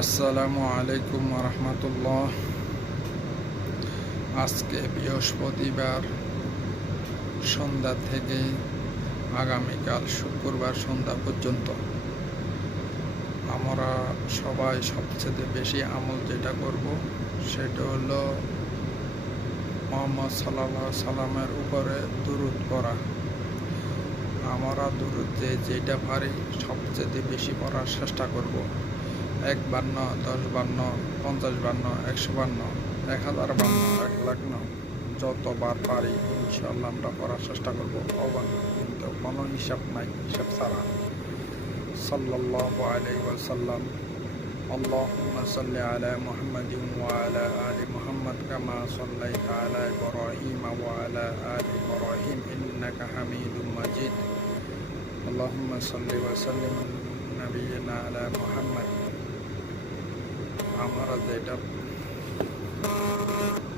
আসসালামু আলাইকুম রহমতুল্লাহ। আজকে বৃহস্পতিবার সন্ধ্যা থেকে আগামীকাল শুক্রবার সন্ধ্যা পর্যন্ত আমরা সবাই সবচেয়ে বেশি আমল যেটা করব সেটা হলো মুহাম্মদ সাল্লাল্লাহু আলাইহি সাল্লামের উপরে দুরূদ পড়া। আমরা দুরূদ যেটা পারি সবচেয়ে বেশি পড়ার চেষ্টা করব। 1 বার না, 10 বার না, 50 বার না, 100 বার না, 1000 বার না, 1 লাখ না, যতবার পারি ইনশাআল্লাহ আমরা পড়ার চেষ্টা করব। কিন্তু কোনো হিসাব নাই, হিসাব ছাড়া। সাল্লাল্লাহু আলাইহি ওয়াসাল্লাম আল্লাহুম্মা সাল্লি আলা মুহাম্মাদিন ওয়া আলা আলি মুহাম্মাদ কামা সাল্লাইতা আলা ইব্রাহিম ওয়া আলা আলি ইব্রাহিম ইন্নাকা হামিদুম মাজিদ। আল্লাহুম্মা সাল্লি ওয়া সাল্লিম নাবিয়িনা আলা মুহাম্মাদ। আমরা যেটা